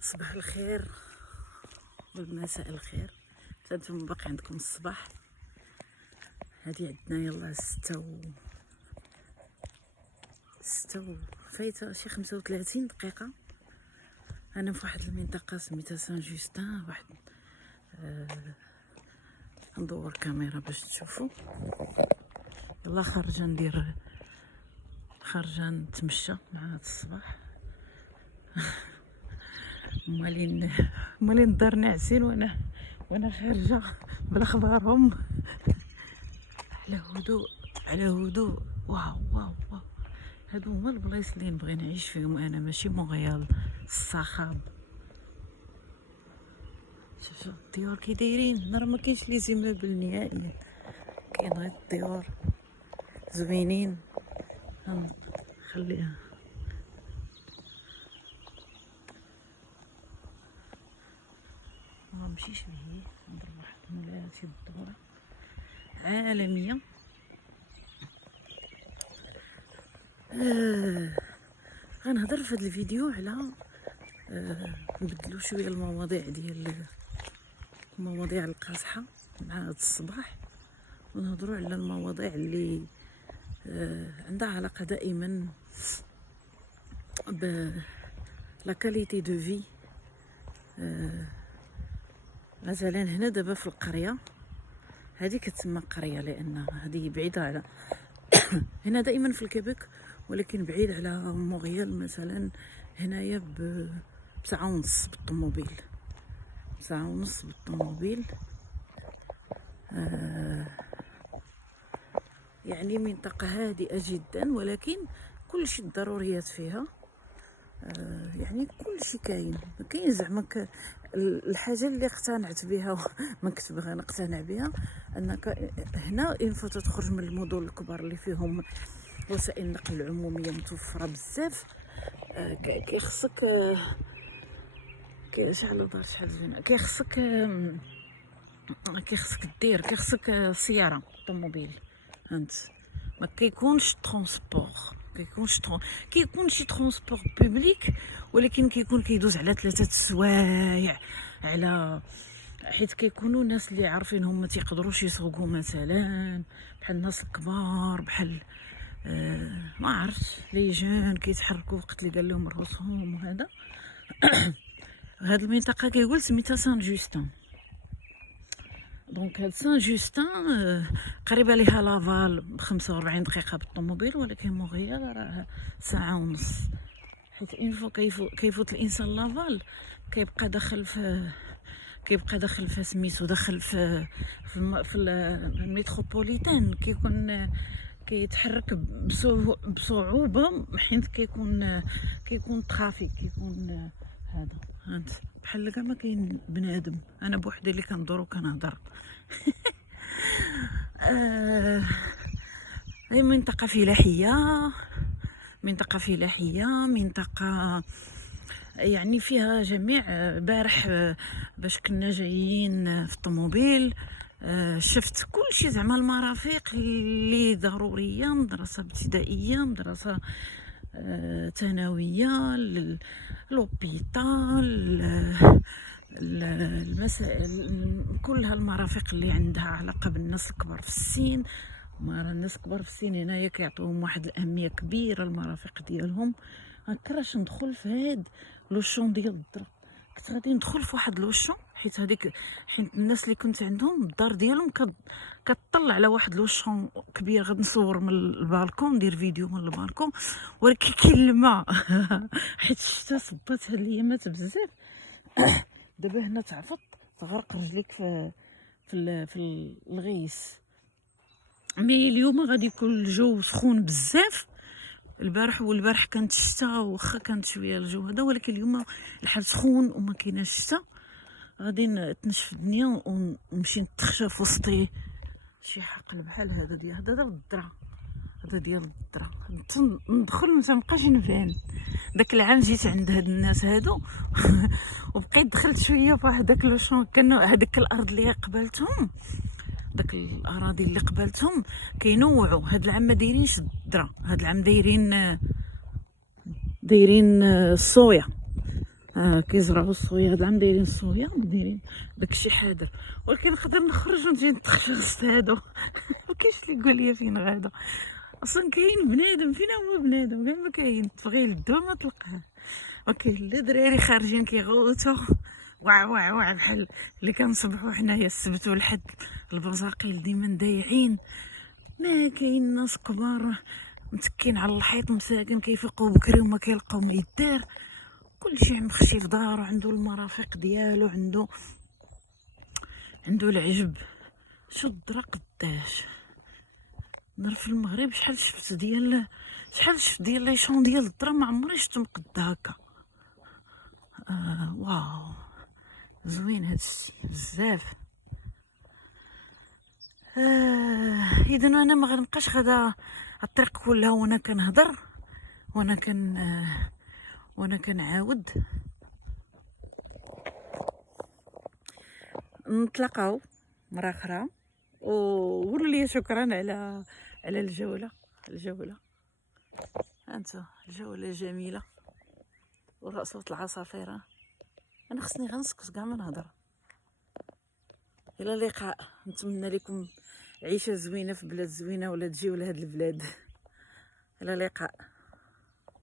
صباح الخير والمساء الخير. انتم باقي عندكم الصباح. هادي عندنا يلا ستة فايته شي 35 دقيقة. انا في واحد المنطقة سميتها سان جوستان. واحد ندور كاميرا باش تشوفوا. يلا خارجة نتمشى مع هاد الصباح. مالين الدار ناعسين وانا خارجه بالاخبارهم على هدوء. واو هادو هما البلايص اللي نبغي نعيش فيهم انا، ماشي مونريال الصخب. شوف الديور كي دايرين، راه ما كاينش لي زيموبل نهائيا، كاين غير الديور زوينين. خليها ما نمشيش لهيه. نضرب واحد مولاتي بالدوره عالميه. غنهضر في هذا الفيديو على نبدلو شويه المواضيع ديال المواضيع القاصحه مع هذا الصباح، ونهضروا على المواضيع اللي عندها علاقه دائما ب لا كاليتي دو في. مثلا هنا دابا في القريه هذه كتسمى قريه لان هذه بعيده على هنا دائما في الكيبك، ولكن بعيد على مونريال. مثلا هنايا بساعة ونص بالطوموبيل، يعني منطقة هادئة جدا، ولكن كل شيء الضروريات فيها. يعني كل شيء كاين زعما الحاجه اللي اقتنعت بها ما كنت باغا نقتنع بها، انك هنا ينفع تخرج من المدن الكبار اللي فيهم وسائل النقل العموميه متوفره بزاف. كيخصك شحال زوينه، كيخصك سياره طوموبيل. فهمت؟ ما كيكونش ترونسبور، كيكون شي ترونسبور بوبليك، ولكن كيدوز على 3 سوايع، على حيت كيكونوا ناس اللي عارفينهم ما تيقدروش يسوقوا، مثلا بحال الناس الكبار، بحال ما عرفتش لي جون كيتحركوا وقت اللي قال لهم راسهم. وهذا هاد المنطقه كيقول سميتها سان جوستان. دونك هاد سان جوستان قريبه ليها لافال ب 45 دقيقه بالطوموبيل، ولكن مونريال راه ساعه ونص، حيت اون فوا كيفوت الانسان لافال كيبقى داخل في سميتو، داخل في الميتروبوليتان. كيتحرك بصعوبه، حيت كيكون ترافيك، كيكون هذا. هانت بحال كاع ما كاين بنادم، انا بوحدي اللي كندور وكنهضر. هي منطقه فلاحيه، منطقه يعني فيها جميع. بارح باش كنا جايين في الطوموبيل شفت كل شيء، زعما المرافق اللي ضروريه، مدرسه ابتدائيه، مدرسه ثانويه، لوبيتال، المسائل كلها، المرافق اللي عندها علاقه بالناس الكبار في السن. الناس الكبار في السن هنايا كيعطيوهم واحد الاهميه كبيره، المرافق ديالهم. كراش ندخل في هاد لوشون ديال الدرا، كنت غادي ندخل في واحد لوشون، حيت الناس اللي كنت عندهم الدار ديالهم كتطلع على واحد لوشون كبير. غادي نصور من البالكون، ندير فيديو من البالكون، ولكن كاين الماء حيت الشتا صبات هاد الايامات بزاف. دابا هنا تعفط تغرق رجليك في الغيس. مي اليوم غادي يكون الجو سخون بزاف. البارح كانت الشتا، واخا كانت شويه الجو هذا، ولكن اليوم الحال سخون وما كايناش الشتا. غادي نتنشف الدنيا ونمشي نتخشى في وسطي شي حقل بحال هذا ديال الدرا. ندخل ما تنبقاش نبان. داك العام جيت عند هاد الناس هادو وبقيت دخلت شويه في واحد داك لوشون. كانوا هذيك الارض اللي قبلتهم، داك الاراضي اللي قبلتهم كينوعوا. هاد العام ما دايرينش الدرا، هاد العام دايرين الصويا. كيزرعوا الصويا. هاد العام دايرين الصويا دايرين داكشي حاضر، ولكن نقدر نخرج ونجي ندخل غست هادو. مكاينش اللي يقول لي فين غادا، اصلا كاين بنادم، فين هو بنادم؟ كاع ما كاين، تبغي للدو ما تلقاه. وكاين لا دراري خارجين كيغوتوا واع بحال اللي كنصبحوا حنايا السبت والحد، البزاقيل ديما ضايعين. ما كاين ناس كبار متكين على الحيط مساكن كيفيقوا بكري وما كيلقاو ما يدار، كلشي مخشي في دارو، عنده المرافق ديالو، عنده العجب. شو الدرا قداش نهار في المغرب شحال شفت ديال لي شون ديال الدرا، ما عمري شفتهم قد هكا. واو زوين هادشي بزاف. اذا انا ما غنبقاش غدا الطريق كلها وانا كنهضر، وانا كنعاود. نتلاقاو مره اخرى، وقولوا لي شكرا على الجوله. انتو الجوله جميله وصوت العصافير. انا خصني غنسكت كاع ما نهضر. الى اللقاء، نتمنى لكم عيشه زوينه في بلاد زوينه، ولا تجيو لهاد البلاد. الى اللقاء.